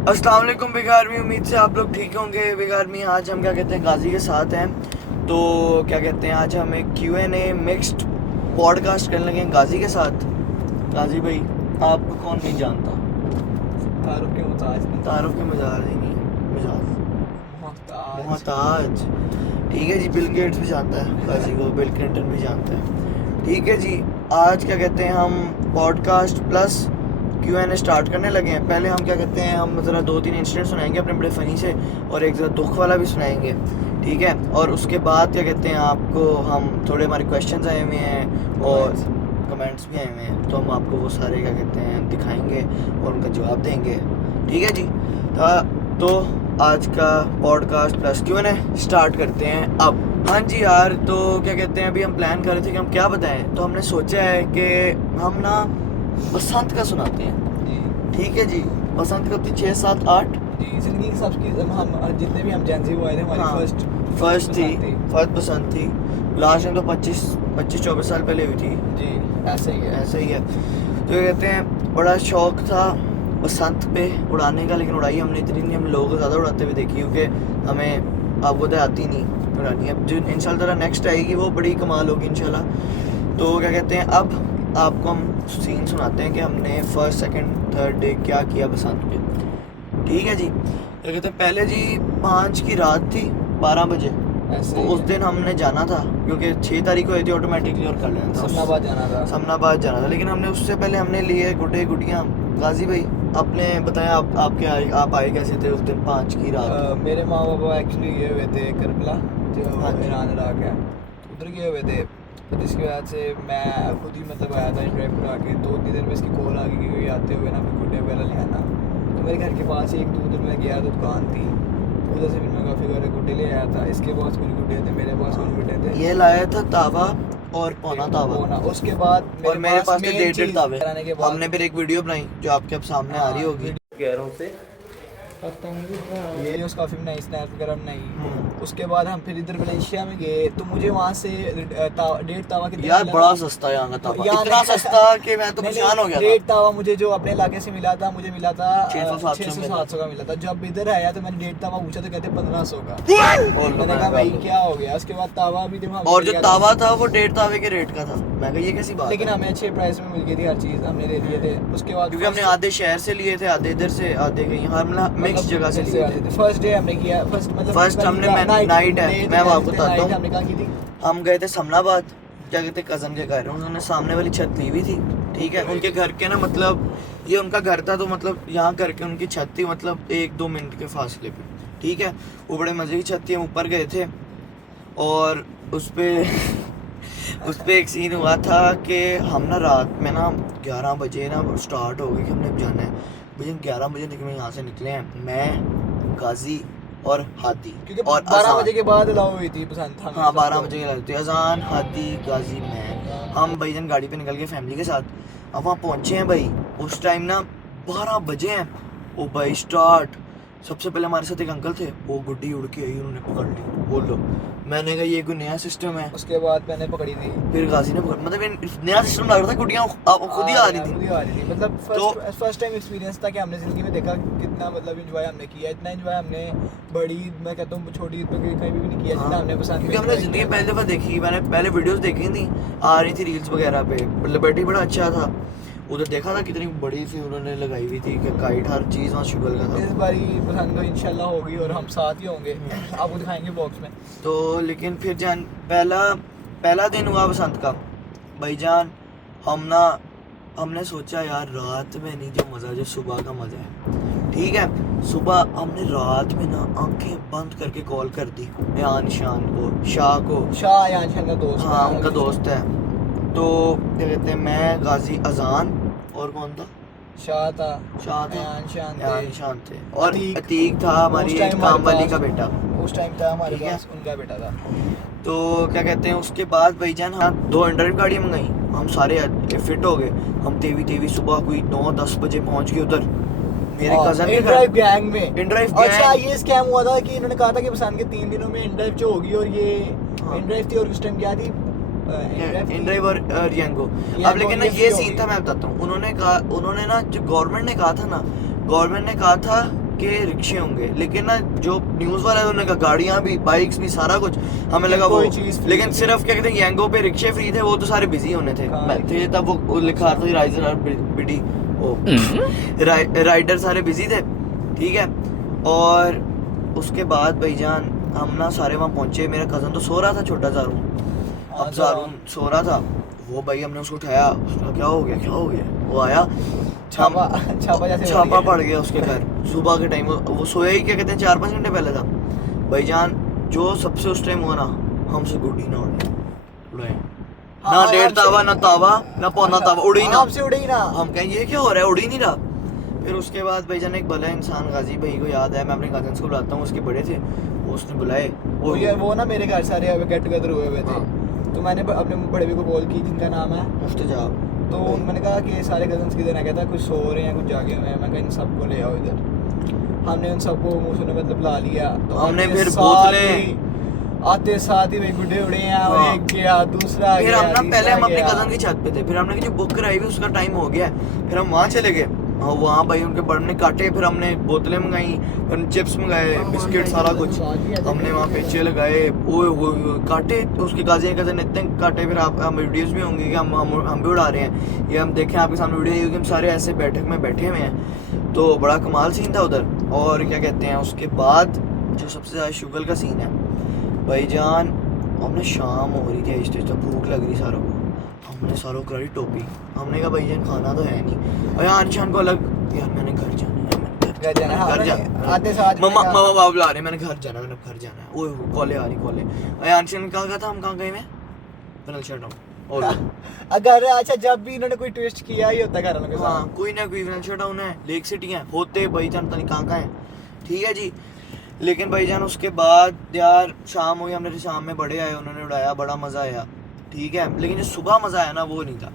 अस्सलाम वालेकुम big army. उम्मीद से आप लोग ठीक होंगे। बिग आर्मी आज हम क्या कहते हैं गाजी के साथ हैं, तो क्या कहते हैं आज हम एक Q&A मिक्स्ड पॉडकास्ट करने लगे गाजी के साथ। गाजी भाई आपको कौन नहीं जानता? तारुफ के मुताज नहीं, तारुफ के मजाज ही नहीं, मजाज मोहताज। मोहताज। ठीक है जी, बिल गेट्स भी जानता है गाजी को, बिल क्लिंटन भी जानता है। ठीक है जी, आज क्या कहते हैं हम पॉडकास्ट प्लस Q&A स्टार्ट करने लगे हैं। पहले हम क्या कहते हैं हम ज़रा 2-3 इंसिडेंट सुनाएंगे अपने बड़े फ़नी से, और एक ज़रा दुख वाला भी सुनाएंगे, ठीक है। और उसके बाद क्या कहते हैं आपको हम थोड़े हमारे क्वेश्चंस आए हुए हैं और कमेंट्स भी आए हुए हैं, तो हम आपको वो सारे क्या कहते हैं दिखाएंगे और उनका जवाब देंगे। ठीक है जी, तो आज का पॉडकास्ट प्लस Q&A स्टार्ट करते हैं अब। हाँ जी यार, तो क्या कहते हैं अभी हम प्लान कर रहे थे कि हम क्या बताएं, तो हमने सोचा है कि हम ना बसंत का सुनाते हैं। जी ठीक है जी, बसंत कब थी? 6, 7, 8 जी, जिंदगी की सबकी हम जितने भी हम जेंजी हुए थे, हमारी हाँ, फर्स्ट फर्स्ट बसंत थी। लास्ट टाइम तो 25-24 साल पहले हुई थी। जी, ऐसे ही है। ऐसा ही है। तो ये कहते हैं बड़ा शौक था बसंत पे उड़ाने का, लेकिन उड़ाई हमने इतनी नहीं, हम लोगों को ज़्यादा उड़ाते हुए देखी, क्योंकि हमें आपको तो आती नहीं उड़ानी। अब जो इंशाल्लाह नेक्स्ट आएगी वो बड़ी कमाल होगी इंशाल्लाह। तो क्या कहते हैं अब आपको हम सीन सुनाते हैं कि हमने फर्स्ट सेकंड थर्ड डे क्या किया बसंत पे। ठीक है जी, क्या कहते हैं पहले जी 5 की रात थी, 12 बजे। ऐसे तो ही उस है। दिन हमने जाना था, क्योंकि 6 तारीख को आई थी ऑटोमेटिकली, और कर लेना था समनाबाद जाना था। समनाबाद जाना था। लेकिन हमने उससे पहले हमने लिए गुड्डे गुड़ियाँ। गाजी भाई आपने बताया आप आए कैसे थे उस दिन 5 की रात? मेरे माँ बाबा एक्चुअली गए हुए थे करबला, जो हाँ जी। ईरान इराक है, उधर गए हुए थे। तो जिसकी वजह से मैं खुद ही मतलब आया था ड्राइव करा के। तो उतनी देर में इसकी कॉल आ गई कि कोई आते हुए ना कोई गुड्डे वगैरह ले आना। तो मेरे घर के पास ही एक दूर में गया तो दुकान थी, उधर से फिर मैं काफ़ी सारे गुड्डे ले आया था। इसके पास कुछ गुड्डे थे, मेरे पास कुछ गुड्डे थे। ये लाया था तावा और पौना तावा, पौना। उसके बाद और मेरे पास थे main 1.5 चीज़ तावे। कराने के बाद हमने फिर एक वीडियो बनाई जो आपके अब सामने आ रही होगी। गैरों से वीडियोस काफ़ी बनाई, स्नैप वगैरह बनाई। उसके बाद हम फिर इधर मलेशिया में गए, तो मुझे वहाँ से 1.5 तावा कितने यार मिला बड़ा था? सस्ता है यहाँ का तावा, यार इतना सस्ता कि मैं तो परेशान हो गया था। 1.5 तावा मुझे जो अपने इलाके से मिला था, मुझे मिला था 600-700 का मिला था। जब इधर आया तो मैंने 1.5 तावा पूछा तो कहते 1500 का। और मैंने कहा भाई क्या हो गया। उसके बाद तावा भी जब और जो तावा था वो 1.5 तावे के रेट का था। मैं कहा ये कैसी बात लेकिन है? हमें अच्छे प्राइस में मिल गई थी हर चीज़, हमने ले लिए थे। उसके बाद क्योंकि हमने आधे शहर से लिए थे, आधे इधर से, आधे कहीं हमने मिक्स जगह से लिए थे। फर्स्ट डे हमने किया, फर्स्ट हमने नाइट है, मैं आपको बताता हूँ। हमने कहा की थी हम गए थे समनाबाद, क्या कहते कज़न के घर, उन्होंने सामने वाली छत ली हुई थी। ठीक है, उनके घर के ना मतलब ये उनका घर था, तो मतलब यहाँ करके उनकी छत थी, मतलब 1-2 मिनट के फासले पे। ठीक है, वो बड़े मज़े की छत थी। हम ऊपर गए थे और उस पे एक सीन हुआ था कि हम ना रात में ना 11 बजे ना स्टार्ट हो गई कि हमने जाना है। भैया 11 बजे निकले, यहाँ से निकले हैं मैं, गाजी और हादी, क्योंकि और 12 बजे के बाद अलाउ हुई थी पसंद। हाँ 12 बजे के लगते अजान, हादी, गाजी, मैं, हम भाईजान गाड़ी पे निकल गए फैमिली के साथ। अब वहाँ पहुँचे हैं भाई, उस टाइम ना 12 बजे हैं। ओ भाई स्टार्ट, सबसे पहले हमारे साथ एक अंकल थे, वो गुड्डी उड़ के आई, उन्होंने पकड़ ली। बोलो, मैंने कहा ये कोई नया सिस्टम है। उसके बाद मैंने पकड़ी थी। फिर गाजी ने पकड़, मतलब ये नया सिस्टम लग रहा था, गुड्डियाँ खुद ही आ रही खुद ही थी। आ रही थी। मतलब तो फर्स्ट टाइम एक्सपीरियंस था कि हमने ज़िंदगी में देखा कितना मतलब एंजॉय हमने किया। इतना एंजॉय हमने बड़ी ईद, मैं कहता हूँ छोटी ईद पे कहीं भी नहीं किया जितना हमने पसंद। क्योंकि हमने ज़िंदगी में पहली दफ़ा देखी, मैंने पहले वीडियोस देखी थी, आ रही थी रील्स वगैरह पे, लिबर्टी बड़ा अच्छा था, उधर देखा था कितनी बड़ी सी उन्होंने लगाई हुई थी कि काइट, हर चीज़ वहाँ शुगर का इस था। बारी पसंद तो इंशाल्लाह होगी और हम साथ ही होंगे, आपको दिखाएंगे बॉक्स में। तो लेकिन फिर जान पहला दिन हुआ बसंत का भाईजान, हमने सोचा यार रात में नहीं जो मज़ा जो सुबह का मज़ा है। ठीक है, सुबह हमने रात में ना आंखें बंद करके कॉल कर दी यान शान को, शाह को। शाह यान का दोस्त। हाँ उनका दोस्त है। तो क्या कहते हैं मैं, गाजी, अजान, और कौन था? शाह था, यान शान शान थे, और अतीक। अतीक था हमारी उस टाइम एक काम वाली हमारे का बेटा। उस टाइम था हमारे ठीक है। पास, उनका बेटा था। तो क्या कहते हैं उसके बाद भाईजान हाँ 2 अंडर गाड़ी मंगाई, हम सारे फिट हो गए। हम तेवी सुबह कोई 9-10 बजे पहुंच गए उधर मेरे कजन के घर। इनड्राइव गैंग में। इनड्राइव अच्छा, गैंग। ये स्कैम हुआ था कि इन्होंने कहा था कि बसान के 3 दिनों में इनड्राइव जो होगी, और ये हाँ। इनड्राइव थी और उस टाइम क्या थी, इनड्राइव और रियंगो। अब Yango लेकिन ना ये ये होगी। सीन था, मैं बताता हूँ। उन्होंने ना जो गवर्नमेंट ने कहा था ना, गवर्नमेंट ने कहा था के रिक्शे होंगे, लेकिन ना जो न्यूज़ वाला है उन्होंने कहा गाड़ियाँ भी, बाइक्स भी, सारा कुछ। हमें लगा वो, कोई चीज़ free लेकिन नहीं। सिर्फ क्या कहते हैं यंगो पे रिक्शे फ्री थे, वो तो सारे बिजी होने थे। हाँ, मैं थे तब वो लिखा था राइडर और बिडी ओ राइडर सारे बिजी थे, ठीक है। और उसके बाद भाईजान हम ना सारे वहाँ पहुंचे। मेरा कज़न तो सो रहा था, छोटा ज़ारून, अब ज़ारून सो रहा था। वो भाई हमने उसको उठाया, उसका क्या हो गया, वो आया, छापा जैसे छापा पड़ गया उसके घर। सुबह के टाइम वो सोया ही क्या कहते हैं 4-5 घंटे पहले था भाईजान। जो सबसे उस टाइम हुआ ना, हमसे गुड्डी ना उड़े, ना डेढ़ तावा, ना तावा, ना पौना तावा, उड़े ही ना, हमसे उड़े ही ना। हम कहें ये क्या हो रहा है, उड़ ही नहीं रहा। फिर उसके बाद भाईजान एक भला इंसान गाजी भाई को याद है, मैं अपने कजन्स को बुलाता हूँ, उसके बड़े थे, उसने बुलाए। वो ना मेरे घर सारे गेट टुगेदर हुए थे। हाँ। तो मैंने अपने बड़े भाई को कॉल की, जिनका नाम है मुफ्तजाब। तो मैंने कहा कि सारे कजन्स किधर है, कहता कुछ सो रहे हैं, कुछ जागे हुए हैं। मैं कहा इन सबको ले आओ इधर। हमने उन सबको मुँह ने मतलब बुला लिया। तो हमने फिर बोतलें आते साथ ही भाई गुड्डे उड़े हैं, और एक गया, दूसरा फिर गया, हम ना पहले हम अपने गया। कजन की छत पे थे, फिर हमने जो बुक कराई हुई उसका टाइम हो गया, फिर हम वहाँ चले गए। हाँ, वहाँ भाई उनके बड़े काटे, फिर हमने बोतलें मंगाई, फिर चिप्स मंगाए, बिस्किट, सारा कुछ हमने वहाँ पेचे लगाए। ओए काटे उसके गाजी कजन इतने काटे। फिर हम वीडियोस भी होंगी कि हम भी उड़ा रहे हैं, ये हम देखें आपके सामने वीडियो होगी, हम सारे ऐसे बैठक में बैठे हुए हैं। तो बड़ा कमाल सीन था उधर। और क्या कहते हैं, उसके बाद जो सबसे ज़्यादा शुगर का सीन है भाईजान, हमने शाम हो रही थी, आहिस्ते आहिस्ते भूख लग रही सारों को, हमने सारों को करी टोपी। हमने कहा भाईजान खाना तो है नहीं, और यहाँ निशान को अलग, यार मैंने घर जाना है, घर जाना। आते साथ मम्मा बाबा बुला रहे, मैंने घर जाना है। ओए कॉले आ रही कॉले। और निशान कहा था हम कहाँ गए मैं पैनल शट डाउन। और अगर अच्छा जब भी इन्होंने कोई ट्विस्ट किया ही होता है घर वालों के हाँ, साथ, कोई ना कोई पैनल शट डाउन है, लेक सिटी है, होते भाईजान पता नहीं कहाँ है, ठीक है जी। लेकिन भाईजान उसके बाद यार शाम हुई, हमने शाम में बड़े आए, उन्होंने उड़ाया, बड़ा मज़ा आया, ठीक है। लेकिन जो सुबह मज़ा आया ना वो नहीं था।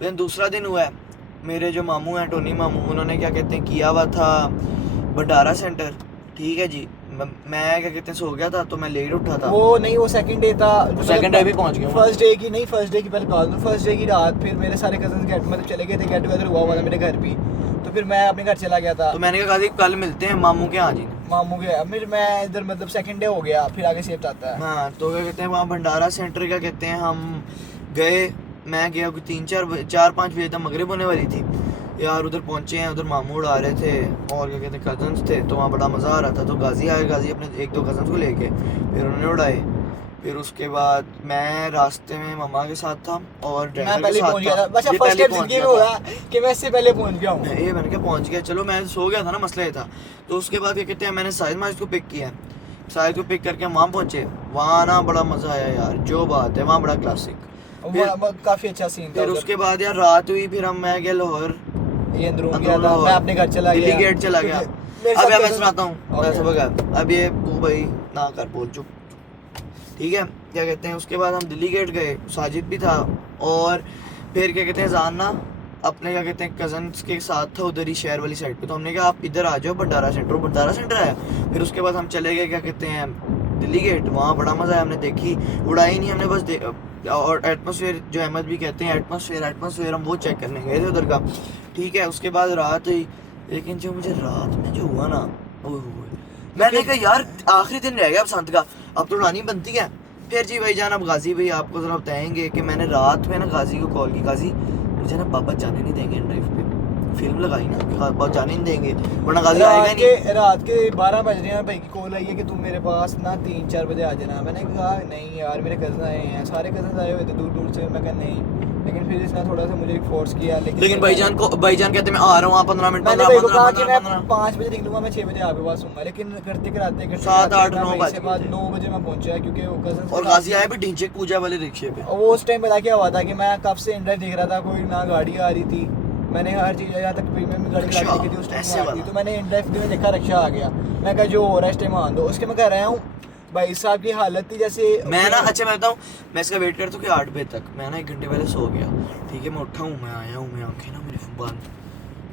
लेकिन दूसरा दिन हुआ है, मेरे जो मामू हैं टोनी मामू, उन्होंने क्या कहते हैं किया हुआ था भंडारा सेंटर, ठीक है जी। मैं क्या कहते हैं सो गया था, तो मैं लेट उठा था। वो नहीं, वो सेकंड डे था। सेकंड डे भी पहुंच गया। फर्स्ट डे की नहीं, फर्स्ट डे की पहले कॉल, फर्स्ट डे की रात फिर मेरे सारे कजन गेट मतलब चले गए थे, गेट टुगेदर हुआ था मेरे घर भी। तो फिर मैं अपने घर चला गया था। तो मैंने कहा कल मिलते हैं मामू के यहाँ जी, मामू के। फिर मैं इधर मतलब सेकंड डे हो गया, फिर आगे शिफ्ट आता है। हाँ, तो क्या कहते हैं वहाँ भंडारा सेंटर क्या कहते हैं हम गए, मैं गया कुछ 4-5 बजे तक मगरिब होने वाली थी यार। उधर पहुंचे हैं, उधर मामू उड़ा रहे थे और क्या कहते हैं कजन्स थे, तो वहाँ बड़ा मज़ा आ रहा था। तो गाजी आए, गाजी अपने 1-2 कजन्स को लेके फिर उन्होंने उड़ाए। फिर उसके बाद मैं रास्ते में मम्मा के साथ था और मैं पहले पहुंच गया था। बस फर्स्ट टाइम जिंदगी में हुआ कि मैं इससे पहले पहुंच गया हूँ। ये मैंने क्या पहुंच गया, चलो मैं सो गया था ना, मसला ये था। तो उसके बाद क्या कहते हैं मैंने साहिद माजिद को पिक किया, साहिद को पिक करके हम वहाँ पहुँचे। वहाँ ना बड़ा मज़ा आया यार, जो बात है वहाँ बड़ा क्लासिक, काफ़ी अच्छा सीन था। फिर उसके बाद यार रात हुई, फिर हम मैं गया लाहौर, ये अंदरूम गया था, मैं अपने घर चला गया, दिल्ली गेट चला गया। अब मैं सुनाता हूँ ऐसा बगा, अब ये तू भाई ना कर, बोल चुप, ठीक है। क्या कहते हैं उसके बाद हम दिल्ली गेट गए, साजिद भी था, और फिर क्या कहते हैं जाना अपने क्या कहते हैं कजन्स के साथ था उधर ही शहर वाली साइड पे। तो हमने कहा आप इधर आ जाओ, भंडारा सेंटर आया। फिर उसके बाद हम चले गए क्या कहते हैं दिल्ली गेट, वहाँ बड़ा मज़ा आया। हमने देखी, उड़ाई नहीं हमने, बस और एटमॉस्फेयर जो अहमद भी कहते हैं एटमॉस्फेयर हम वो चेक करने गए थे उधर का, ठीक है। उसके बाद रात हुई, लेकिन जो मुझे रात में जो हुआ ना, मैंने कहा यार आखिरी दिन रह गया अब संत का, अब तो उड़ानी बनती है। फिर जी भाईजान अब गाजी भाई आपको ज़रा बताएंगे कि मैंने रात में ना गाजी को कॉल की, गाजी मुझे ना पापा जाने नहीं देंगे ड्राइव पे, फिल्म लगाई ना पापा जाने नहीं देंगे, वरना गाजी आएगा नहीं। रात के 12 बज रहे हैं, भाई की कॉल आई है कि तुम मेरे पास ना 3-4 बजे आ जाना। मैंने कहा नहीं यार मेरे कज़न आए हैं, सारे कज़न आए हुए थे दूर दूर से। मैं कहा नहीं, लेकिन फिर इसने थोड़ा सा मुझे फोर्स किया। लेकिन भाईजान कहते मैं आ रहा हूँ 15 मिनट, मैंने भाई को कहा कि मैं 5 बजे निकलूंगा, मैं 6 बजे आपके पास हूँगा। लेकिन करते कराते 7-8-9 बजे बाद 9 बजे मैं पहुंचा, क्योंकि वो कज़न और गाजी आए भी ढींचे पूजा वाले रिक्शे पे। वो उस टाइम पता क्या हुआ था कि मैं कब से इंड्राइव देख रहा था, कोई ना गाड़ी आ रही थी, मैंने हर चीज़ यहाँ तक प्रीमियम में गाड़ी देखी थी उस टाइम, तो मैंने इंड्राइव में देखा रिक्शा आ गया। मैं कहा जो हो रहा है इस टाइम आन दो। उसके मैं कह रहा हूँ भाई साहब की हालत थी जैसे मैं ना, अच्छा मैं बताऊँ, मैं इसका वेट करता हूँ कि 8 बजे तक, मैं ना 1 घंटे पहले सो गया, ठीक है। मैं उठा हूँ, मैं आया हूँ, मैं आंखें ना मेरी बंद,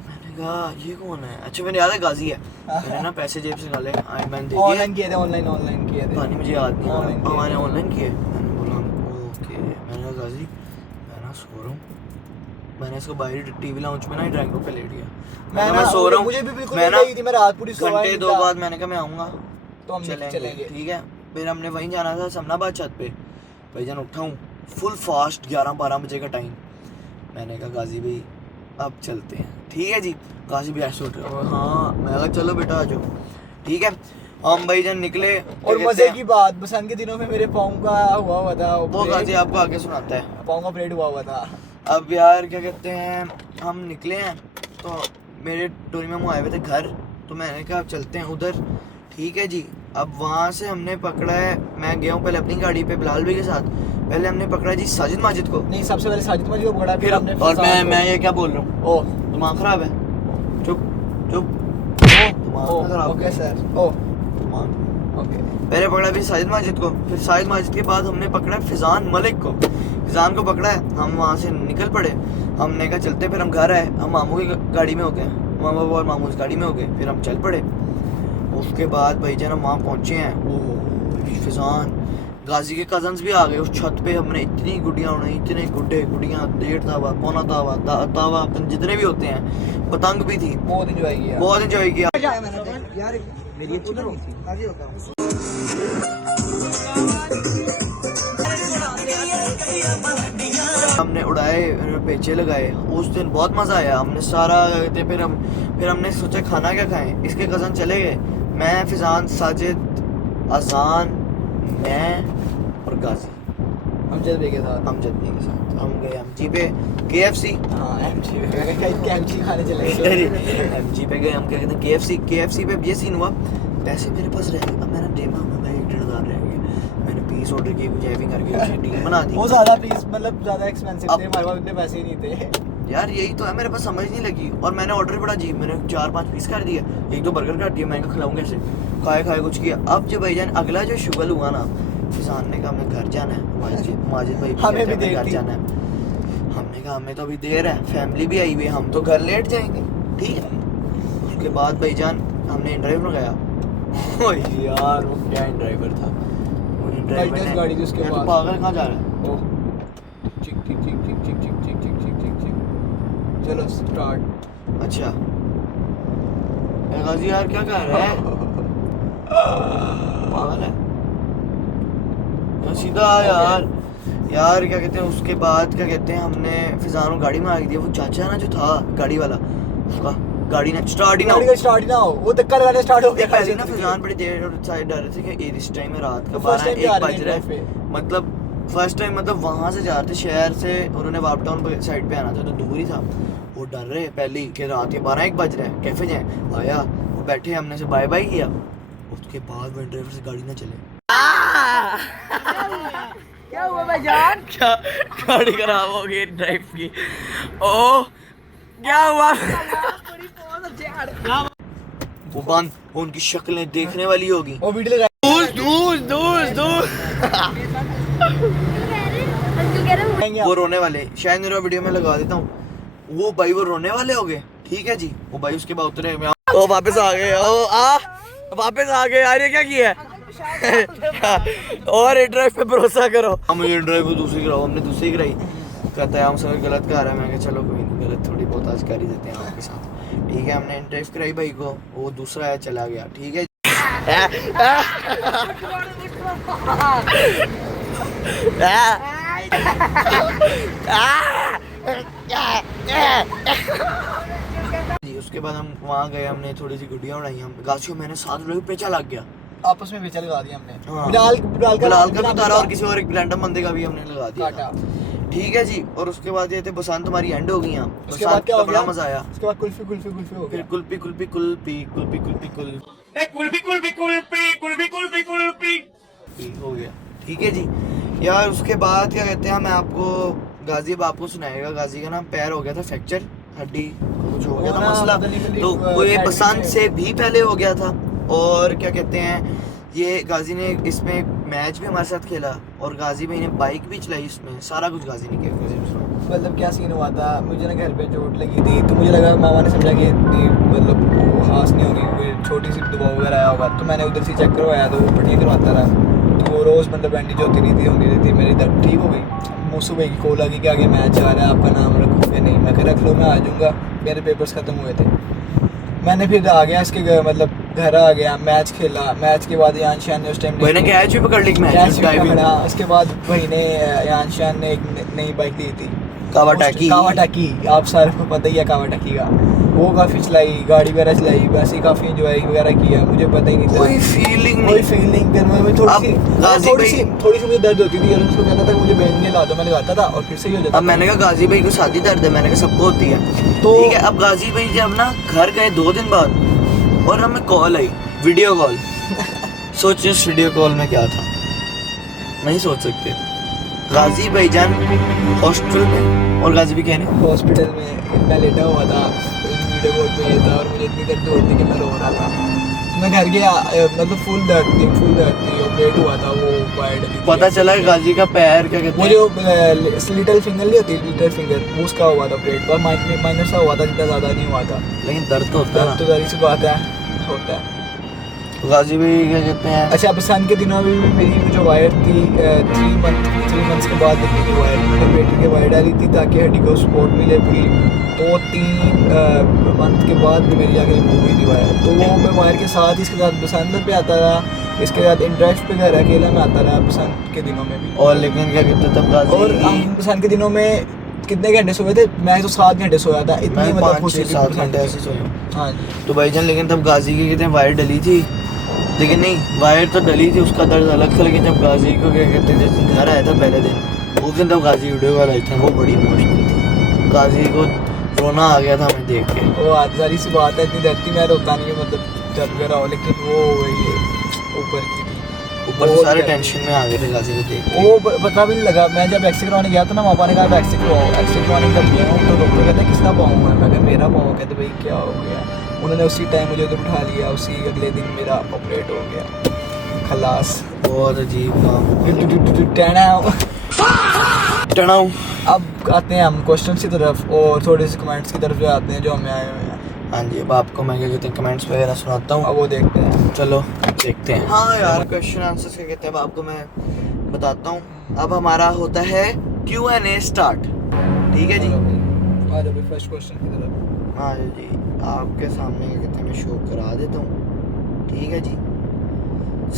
मैंने कहा ये कौन है। अच्छा मैंने याद है गाजी है, मैंने ना पैसे जेब से निकाले, मैंने ऑनलाइन किए थे, ऑनलाइन किए थे, मुझे याद नहीं, हमारे ऑनलाइन किए। मैंने बोला ओके, मैंने कहा गाजी मैं ना सो रहा हूँ, मैंने इसको बाहर टीवी लाउंज में ना ड्राइंग रूम पे लेट गया। मैं मैं सो रहा हूँ, मुझे भी बिल्कुल मैं नींद ना आई थी, मैं रात पूरी सोया घंटे नहीं दो था। बाद मैंने कहा मैं आऊँगा तो हम चलेंगे। ठीक है। फिर हमने वहीं जाना था समनाबाद छत पे। भाईजान उठा हूँ फुल फास्ट 11-12 बजे का टाइम। मैंने कहा गाजी भाई अब चलते हैं। ठीक है जी, गाजी भी ऐसे उठ रहे, हाँ मैं कहा चलो बेटा आ जाओ। ठीक है, हम भाईजान निकले। और मजे की बात, बसंत के दिनों में मेरे पाँव का हुआ था वो गाजी आपको आगे सुनाता है। पाँव का ऑपरेट हुआ था। अब यार क्या कहते हैं, हम निकले हैं तो मेरे टोरी में आए हुए थे घर, तो मैंने कहा अब चलते हैं उधर। ठीक है जी, अब वहाँ से हमने पकड़ा है, मैं गया हूँ पहले अपनी गाड़ी पे बिलाल भाई के साथ। पहले हमने पकड़ा जी साजिद माजिद को। नहीं, सबसे पहले साजिद माजिद को पकड़ा, फिर हमने और मैं ये क्या बोल रहा हूँ, ओह दिमाग खराब है, चुप चुप, दिमाग खराब ओके सर, ओह दिमाग। ओके। पहले पकड़ा भी साजिद माजिद को, फिर साजिद माजिद के बाद हमने पकड़ा फिजान मलिक को। फिजान को पकड़ा है, हम वहाँ से निकल पड़े। हमने कहा चलते, फिर हम घर आए, हम मामू की गाड़ी में हो गए, मामा और मामू की गाड़ी में हो गए, फिर हम चल पड़े। उसके बाद भाईजान हम वहाँ पहुँचे हैं, ओह फिजान गाजी के कजन्स भी आ गए उस छत पे। हमने इतनी गुड्डियाँ उड़ाई, इतने गुड्डे गुड्डियाँ, 1.5 तावा, पौना तावा, तावा जितने भी होते हैं, पतंग भी थी, बहुत एंजॉय किया, बहुत एंजॉय किया। यार मेरी अच्छी नहीं थी। आगे होता हमने उड़ाए, पेचे लगाए, उस दिन बहुत मज़ा आया। हमने सारा फिर हमने सोचा खाना क्या खाएं। इसके कज़न चले गए, मैं फिजान साजिद अजान मैं और गाजी अमजद भाई के साथ। अमजद भाई के साथ हम गए एमजी पे KFC। हाँ एमजी खाने चले गए। एमजी पे गए हम, क्या कहते हैं KFC पे ये सीन हुआ, पैसे मेरे पास रह गए। अब मैंने डेमा में भाई 1,500 रह गए, मैंने पीस ऑर्डर किए, कुछ हैवी करके कुछ डील बना दी। वो ज़्यादा पीस मतलब ज़्यादा एक्सपेंसिव अब- थे, हमारे पास इतने पैसे ही नहीं थे। यार यही तो है, मेरे पास समझ नहीं लगी। और मैंने ऑर्डर बड़ा जी, मैंने 4-5 पीस कर दिया, 1-2 बर्गर कर दिया। मैंने कहा खिलाऊं कैसे, खाए कुछ किया। अब जब भाईजान अगला जो शुगल हुआ ना, फिजान ने कहा हमें घर जाना है, माजिद भाई हमें भी कहते हैं, देर घर थी। जाना है। हमने कहा हमें तो अभी देर है, फैमिली भी आई हुई है, हम तो घर लेट जाएंगे। ठीक है, उसके बाद भाईजान हमने इन-ड्राइव लगाया। ओह यार वो क्या इन-ड्राइवर था, वो इन-ड्राइवर Lightest ने गाड़ी थी उसके यार तू पास। पागल कहाँ जा रहा है। ओह चिक चिक चिक चिक चिक चिक चिक चिक चिक चिक चिक। चलो स्टार्ट। अच्छा ए गाजी यार क्या कर रहा है, पागल है यार, सीधा आ यार। यार क्या कहते हैं, उसके बाद क्या कहते हैं, हमने फिजान को गाड़ी में आ गई। वो चाचा ना जो था गाड़ी वाला, उसका गाड़ी ना स्टार्ट ही ना गाड़ी का स्टार्ट ही ना हो, वो धक्का लगाने स्टार्ट हो गया। पहले ना फिजान बड़ी देर और साइड डर रहे थे कि इस टाइम में रात का फर्स्ट टाइम 12-1 बज जा रहा रहे है। मतलब फर्स्ट टाइम, मतलब वहाँ से जा रहे थे शहर से, उन्होंने वाप टाउन साइड पे आना था, तो दूर ही था। वो डर रहे पहले ही कि रात के 12-1 बज रहे हैं, कैफे जाएं। आया वो बैठे, हमने से बाय बाय किया। उसके बाद वो ड्राइवर से गाड़ी ना चले। क्या हुआ भाईजान? क्या गाड़ी खराब हो गई ड्राइव की। ओ क्या हुआ, वो बंद, वो उनकी शक्लें देखने वाली होगी। वो वीडियो लगा वो रोने वाले, शायद मेरा वीडियो में लगा देता हूँ। वो भाई वो रोने वाले हो गए। ठीक है जी, वो भाई उसके बाद उतरे, वो वापस आ गए। वापस आ गए यार, ये क्या किया है? और ड्राइव पे भरोसा करो। हम ये ड्राइव दूसरी कराओ, हमने दूसरी कराई। कहता है हम सब गलत कर रहे हैं। मैं कहा चलो कोई नहीं, गलत थोड़ी बहुत आज कर ही देते हैं आपके साथ। ठीक है, हमने ड्राइव कराई भाई को, वो दूसरा है चला गया। ठीक है जी। उसके बाद हम वहाँ गए, हमने थोड़ी सी गुड्डियाँ उड़ाई। हम गाछियों, मैंने 7 लोग पेचा लग गया। आपस में बेचा लगा दिया हमने। हाँ। बिलाल बिलाल का भी उतारा और किसी और एक रैंडम बंदे का भी हमने लगा दिया। काटा। ठीक है जी, और उसके बाद ये थे बसंत हमारी एंड हो गई यहाँ। उसके बाद क्या हो बड़ा गया? मजा आया। उसके बाद कुल्फी कुल्फी कुल्फी हो फिर गया। कुल्फी कुल्फी कुल्फी कुल्फी कुल्फी कुल्फी हो गया। ठीक है जी यार, उसके बाद क्या कहते हैं, मैं आपको गाजी अब आपको सुनाएगा। गाजी का ना पैर हो गया था फ्रैक्चर, हड्डी कुछ हो गया था मसला, तो वो ये बसंत से भी पहले हो गया था। और क्या कहते हैं, ये गाजी ने इसमें मैच भी हमारे साथ खेला, और गाजी भाई ने बाइक भी चलाई, इसमें सारा कुछ गाजी ने किया। मतलब क्या सीन हुआ था, मुझे ना घर पे चोट लगी थी, तो मुझे लगा मामा ने समझा कि मतलब वो खास नहीं होगी, कोई छोटी सी दबाव वगैरह आया होगा, तो मैंने उधर से चेक करवाया, तो वो पट्टी करवाता रहा, तो वो रोज़ मतलब बैंडेज होती रहती थी। मेरी दर्द ठीक हो गई। मूसू भाई की कॉल आ गई कि आगे मैच आ रहा है, आपका नाम रखोगे? नहीं, मैं कहा रख लो, मैं आ जाऊँगा, मेरे पेपर्स ख़त्म हुए थे। मैंने फिर आ गया इसके मतलब घर आ गया, मैच खेला। मैच के बाद यान शान ने उस टाइम भाई ने कैच भी पकड़ ली मैच कैच में ड्राइविंग पकड़ा। उसके बाद भाई ने यान शान ने एक नई बाइक दी थी, कावाटाकी। कावाटाकी, आप सारे को पता ही है कावाटाकी का। वो काफ़ी चलाई, गाड़ी वगैरह चलाई, वैसे ही काफ़ी इंजॉय वगैरह किया। मुझे पता ही नहीं था कोई फीलिंग कोई नहीं। फीलिंग। फिर मैं अब गाजी भाई- थोड़ी सी मुझे दर्द होती थी, उसको कहता था कि मुझे बैंड ला दो, मैं लगाता था और फिर से ही हो जाता अब मैंने कहा गाजी भाई को शादी दर्द है, मैंने कहा सबको होती है। तो- ठीक है, अब गाजी भाई जब ना घर गए 2 दिन बाद और हमें कॉल आई, वीडियो कॉल। सोचिए उस वीडियो कॉल में क्या था, नहीं सोच सकते। गाजी भाईजान हॉस्टल में और गाजी भी कहने हॉस्पिटल में मैं लेटा हुआ था, वीडियो कॉल पे ये था और मुझे इतनी दर्द हो रही थी कि मैं रो रहा था। तो मैं घर गया, मतलब फुल दर्द थी, ऑपरेट हुआ था वो वाइड। पता चला कि गाजी का पैर क्या कहते वो हैं, जो लिटिल फिंगर नहीं होती, लिटिल फिंगर, वो उसका हुआ था ऑपरेट, पर माइनर सा हुआ था, जितना ज़्यादा नहीं हुआ था। लेकिन दर्द तो होता है दर्द तो ना। जारी सी बात है, होता है। गाजी भाई क्या कहते हैं, अच्छा, बसंत के दिनों में भी मेरी जो वायर थी 3 मंथ्स के बाद निकली थी वायर, ऑपरेटर के वायर डाली थी ताकि हड्डी को सपोर्ट मिले पूरी। तो 3 मंथ के बाद भी मेरी जाके रिमूव हुई थी वायर। तो वो मैं वायर के साथ, इसके साथ बसंत पे आता रहा, इसके बाद इंड्राइव पे घर अकेला में आता रहा बसंत के दिनों में भी। और लेकिन क्या कहते हैं तब गाजी, और हम बसंत के दिनों में कितने घंटे सोए थे? मैं तो 7 घंटे सोया था, इतनी मैं मतलब 5 खुशी से थी 7 बसंत घंटे की। ऐसे सोया। हाँ जी। तो भाईजान लेकिन तब गाजी की कहते हैं वायर डली थी, लेकिन नहीं वायर तो डली थी, उसका दर्द अलग था। लेकिन जब गाजी को क्या कहते हैं, जिस दिन घर आया था पहले दिन, उस दिन तब गाजी वीडियो कॉल आई था, वो बड़ी इमोशनल थी। गाजी को रोना आ गया था हमें देख के। वो आजारी सी बात है, इतनी डरती मैं रोता नहीं हूँ, मतलब डर वगैरह हो, लेकिन वो वही ऊपर की थी। ऊपर से बहुत सारे डरती। टेंशन में आ गए थे गाजी को देख के। वो पता भी नहीं लगा। मैं जब एक्सरे करवाने गया था ना, पापा ने कहा एक्सरे करवाओ। एक्सरे करवाने जब गया हूँ तो डॉक्टर कहते हैं किसका पाँव है? मैं कहा मेरा पाँव। कहते भाई क्या हो गया? उन्होंने उसी टाइम मुझे उधर उठा लिया, उसी अगले दिन मेरा ऑपरेट हो गया। खलास। बहुत अजीब काम। टैना। टनाऊ। अब आते हैं हम क्वेश्चन की तरफ और थोड़े से कमेंट्स की तरफ जो आते हैं जो हमें आए हुए हैं। हाँ जी, अब आपको मैं क्या कहते हैं कमेंट्स वगैरह सुनाता हूँ, अब वो देखते हैं। चलो देखते हैं। हाँ यार, क्वेश्चन आंसर्स क्या कहते हैं अब आपको मैं बताता हूँ। अब हमारा होता है Q&A स्टार्ट, ठीक है जी। आ जाओ फर्स्ट क्वेश्चन की तरफ। हाँ जी, आपके सामने क्या कहते हैं मैं शो करा देता हूँ, ठीक है जी।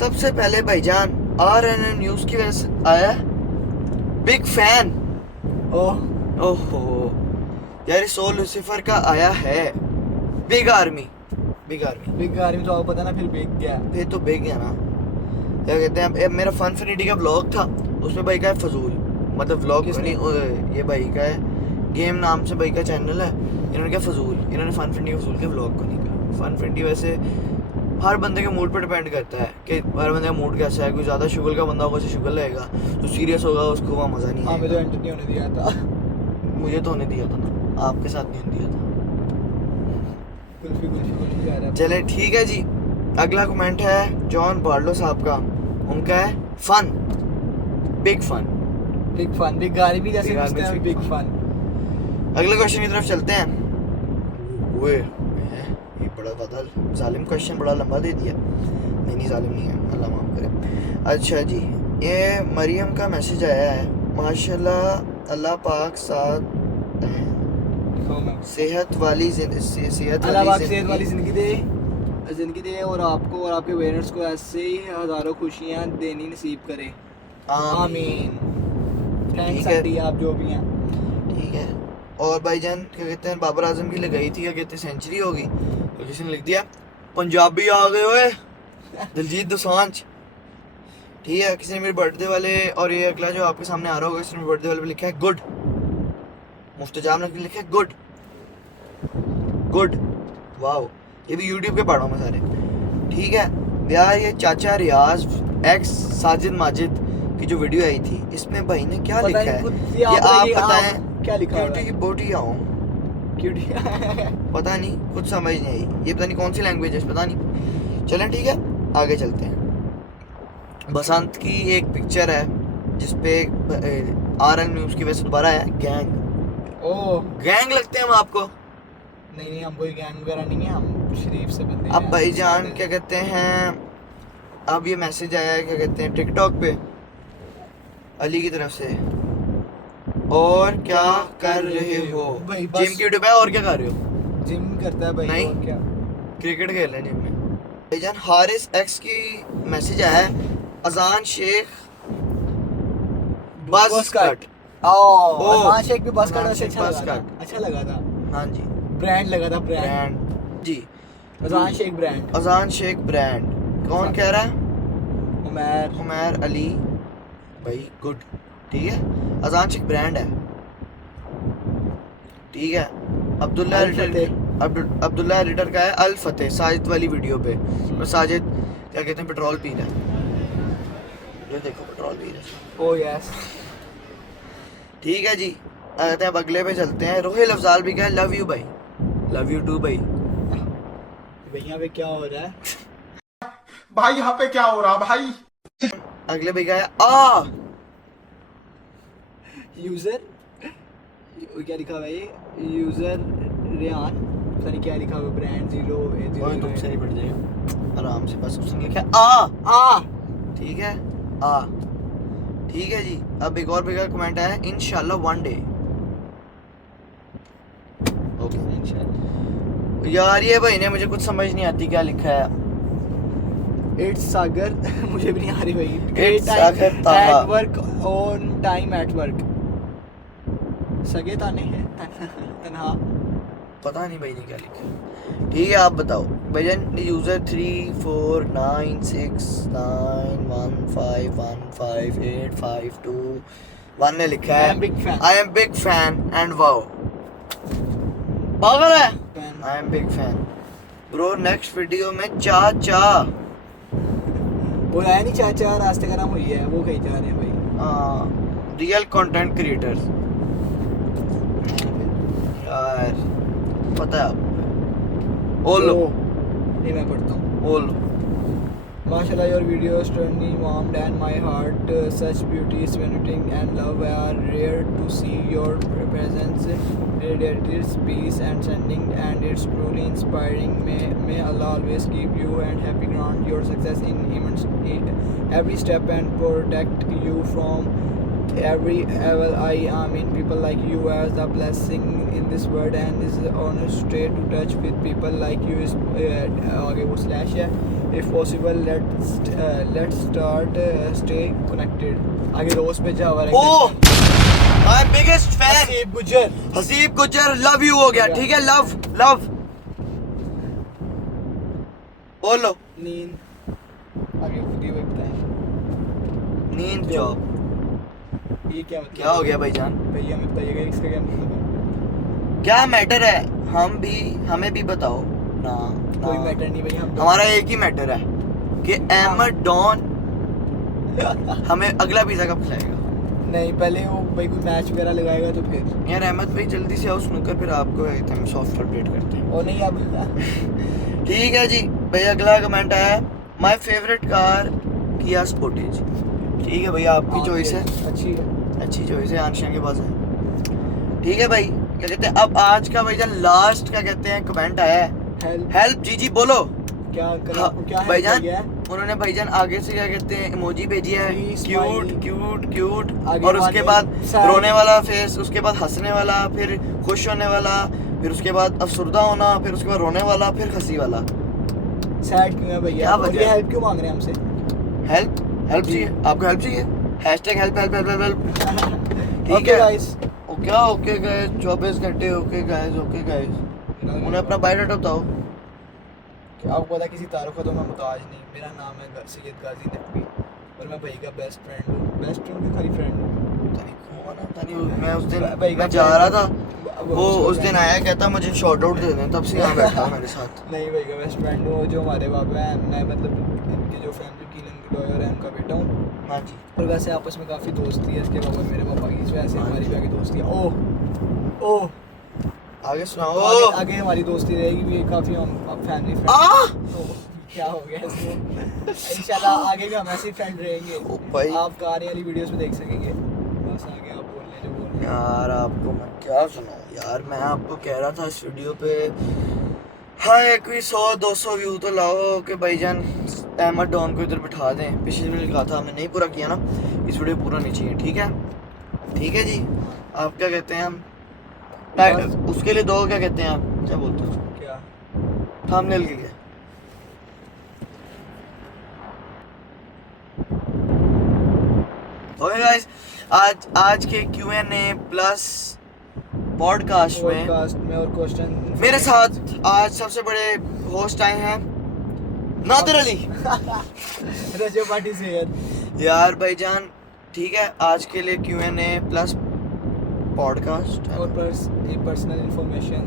सबसे पहले भाईजान RNN न्यूज़ की वजह से आया बिग फैन। ओहो यार, इस सोल लूसीफर का आया है बिग आर्मी। बिग आर्मी तो आपको पता ना, फिर बिग क्या है? फिर तो बिग है ना। क्या कहते हैं, अब मेरा फनफिनिटी का ब्लॉग था, उसमें भाई का है फजूल, मतलब ब्लॉग नहीं, ये भाई का है गेम नाम से भाई का चैनल है। इन्होंने क्या फजूल, इन्होंने फनफिनिटी फजूल के ब्लॉग को नहीं कहा। फनफिनिटी वैसे हर बंदे के मूड पर डिपेंड करता है कि हर बंदे का मूड कैसा है। कोई ज़्यादा शुगर का बंदा होगा, शुगर लगेगा, जो सीरियस होगा उसको वहाँ मज़ा नहीं हाँ, आएगा। मुझे तो एंटर नहीं होने दिया था। मुझे तो होने दिया था ना, आपके साथ नहीं होने दिया था। कुल्फी आ रहा है। चले ठीक है जी। अगला कमेंट है जॉन बार्लो साहब का, उनका है fun, big fun. Big army जैसे Big पूछते Army, हैं, big बिग फन। अगले क्वेश्चन की तरफ चलते हैं। ओए ये बड़ा बदल जालिम क्वेश्चन, बड़ा लंबा दे दिया। नहीं जालिम नहीं है, अल्लाह माफ करे। अच्छा जी, ये मरियम का मैसेज आया है, माशाल्लाह अल्लाह पाक साथ सेहत वाली जिंदगी दे और आपको और आपके पेरेंट्स को ऐसे ही हज़ारों खुशियाँ देनी नसीब करे। आमीन। थैंक्स ठीक है। आंटी, आप जो भी हैं। ठीक है। और भाईजान क्या कहते हैं, बाबर आजम की लगाई थी, क्या कहते हैं सेंचुरी होगी, तो किसी ने लिख दिया पंजाबी आ गए ओए, दिलजीत दोसांझ। ठीक है, किसी ने मेरे बर्थडे वाले, और ये अगला जो आपके सामने आ रहा होगा, किसी ने बर्थडे वाले पे लिखा है गुड। मुफ्तजाम ने लिखा है गुड गुड, वाओ। ये भी यूट्यूब के पढ़ो मैं सारे। ठीक है यार, ये चाचा रियाज एक्स साजिद माजिद की जो वीडियो आई थी, इसमें भाई ने क्या लिखा है ये आप बताएं। क्या लिखा है? क्यूटी बोटी आऊं, पता नहीं, कुछ समझ नहीं आई, ये पता नहीं कौन सी लैंग्वेज है, पता नहीं। चलें ठीक है, आगे चलते हैं। बसंत की एक पिक्चर है जिसपे RN न्यूज़ की वजह से दोबारा है गैंग। ओह, गैंग लगते हैं हम आपको? नहीं हम कोई गैंग वगैरह नहीं है, हम शरीफ से बंदे हैं। अब भाईजान क्या कहते हैं, अब ये मैसेज आया है क्या कहते हैं टिकटॉक पे अली की तरफ से, और क्या कर रहे हो? भाई बस- जिम की वीडियो पे और क्या कर रहे हो? जिम करता है भाई नहीं। और क्या। क्रिकेट खेल रहे हैं जिम में। भाईजान हारिस एक्स की मैसेज आया है, अजान शेख बस कट। ओ, अज़ान शेख भी बस अज़ान कट शेख अच्छा बस लगा था। कट। अच्छा लगा था। हाँ जी, ब्रांड लगा था ब्रांड। ब्रांड जी, अज़ान शेख ब्रांड। अजान शेख ब्रांड। कौन कह रहा है? उमर। उमर अली भाई, गुड, ठीक है। अजान शेख ब्रांड है, ठीक है। अब्दुल्ला अल एडिटर, फतेह। अब्दुल्ला एडिटर का है अल फतेह, साजिद वाली वीडियो पे। और साजिद क्या कहते हैं पेट्रोल पी रहा है, ये देखो पेट्रोल पी रहा है, ओ यस। ठीक है जी। कहते हैं अब अगले पे चलते हैं। रोहिल अफजाल भी कहा लव यू भाई, लव यू टू भाई। भैया पे क्या हो रहा है? भाई यहाँ पे क्या हो रहा भाई? अगले भाई कहा आ यूजर क्या लिखा हुआ है ये? यूजर रेहान, पता नहीं क्या लिखा हुआ, ब्रांड जीरो ओए तुमसे नहीं बढ़ जाएगा, आराम से, बस उसने लिखा आ, आ ठीक है, आ, ठीक है जी। अब एक और भी कमेंट आया, इंशाल्लाह वन डे। ओके इंशाल्लाह। यार ये भाई ने मुझे कुछ समझ नहीं आती क्या लिखा है। इट्स सागर मुझे भी नहीं आ रही भाई। It's सागर ताहा। At work on time at work. सगे ताने हैं तन्हा। पता नहीं भाई ने क्या लिखा है। ठीक है आप बताओ भैया। यूजर 3496915158521 ने लिखा I है am big fan. I am big fan and wow, पागल है। Fan. I am big fan bro, next video में चाचा बोला है नहीं चाचा रास्ते का नाम हुई है, वो कहीं जा रहे हैं भाई। Real content creators. यार पता है आपको, ओलो नहीं मैं पढ़ता हूँ। ओलो। Mashallah, your videos truly warmed and my heart. Such beauty, serenity, and love are rare to see. Your presence radiates peace and sending, and it's truly inspiring. May Allah always keep you and happy grant your success in immense every step and protect you from every evil eye. I mean, people like you as the blessing in this world, and this is honor stay to touch with people like you. Is आगे वो slash है. If possible, let's start stay connected. आगे रोज पे जा रहा oh my biggest fan Haseeb गुजर। हसीब गुजर, love you हो गया, ठीक है, लव लव। बोलो नींद आगे खुद ही बताएं। नींद जॉब। ये क्या मतलब? क्या हो गया भाईजान? भैया हमें बताइएगा इसका क्या मतलब है? क्या मैटर है? हमें भी बताओ ना, कोई ना। मैटर नहीं भैया, हम हमारा एक ही मैटर है कि अहमद डॉन हमें अगला पिज़्ज़ा कब खिलाएगा। नहीं, पहले वो भाई कोई मैच वगैरह लगाएगा तो फिर। यार अहमद भाई जल्दी से आओ सुनकर, फिर आपको हम सॉफ्ट अपडेट करते हैं। और नहीं अब ठीक है जी भैया। अगला कमेंट आया है, माय फेवरेट कार किया स्पोर्टेज। ठीक है भैया, आपकी चॉइस है, अच्छी है। अच्छी चॉइस है, आंशिया के पास है। ठीक है भाई, क्या कहते हैं अब आज का भाईजान लास्ट क्या कहते हैं कमेंट आया है, हेल्प जी बोलो। क्या कर हाँ, आपको क्या है भाईजान भैया? उन्होंने भाईजान आगे से क्या कहते हैं इमोजी भेजी है, Please cute smiley। Cute cute, आगे और उसके वाले बाद side। रोने वाला फेस, उसके बाद हंसने वाला, फिर खुश होने वाला, फिर उसके बाद अफसुर्दा होना, फिर उसके बाद रोने वाला, फिर हंसी वाला। सैड क्यों है भैया? क्या और वजह ये है? हेल्प क्यों मांग रहे हैं हमसे? हेल्प जी। चाहिए आपको? हेल्प चाहिए? Hashtag help help help help. ठीक ओके है गाइस। क्या ओके गाइस? 24 घंटे ओके गाइस, ओके गाइस। उन्हें अपना बायोडाटा बताओ। आपको पता किसी तारुफ का तो मैं मुताज नहीं। मेरा नाम है सैयद गाजी नकवी और मैं भाई का बेस्ट फ्रेंड हूँ। बेस्ट फ्रेंड की खाली फ्रेंड हूँ। पता नहीं मैं उस दिन भाई का मैं जा रहा था, वो वो उसका उस दिन आया, कहता मुझे शॉर्ट आउट दे दें, तब से यहाँ बैठा हूँ मेरे साथ। नहीं भाई का बेस्ट फ्रेंड हूँ। जो हमारे बाबा हैं, मैं मतलब इनकी जो फैमिली की लॉयर है उनका बेटा हूँ। हाँ जी। और वैसे आपस में काफ़ी दोस्ती है इसके बाबा मेरे पापा की, इस वजह से हमारी भी आगे दोस्ती है। ओह ओह आगे सुनाओ। आगे हमारी दोस्ती रहेगी भी काफ़ी। हम फैमिली आ! फ्रेंड। क्या हो गया इसको? इंशाल्लाह आगे भी हम ऐसे फ्रेंड रहेंगे। ओ भाई। आप कार वाली वीडियोस में देख सकेंगे। बस आगे आप बोल रहे जो बोल रहे हैं। यार आपको मैं क्या सुनाऊँ यार, मैं आपको कह रहा था इस वीडियो पे हाँ कोई 100-200 व्यू तो लाओ कि भाईजान अहमद डॉन को इधर बिठा दें। पिछली वीडियो कहा था हमने, नहीं पूरा किया ना, इस वीडियो पूरा नहीं चाहिए। ठीक है जी। आप क्या कहते हैं हम उसके लिए दो, क्या कहते हैं आप, क्या बोलते हैं उसको? क्या थंबनेल के क्या? ओके गाइस, आज के Q&A प्लस पॉडकास्ट में और क्वेश्चन मेरे साथ आज सबसे बड़े होस्ट आए हैं नादिर अली। रजो पार्टी से यार भाईजान ठीक है, आज के लिए Q&A प्लस पॉडकास्ट और पर्सनल इन्फॉर्मेशन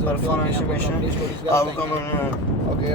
ओके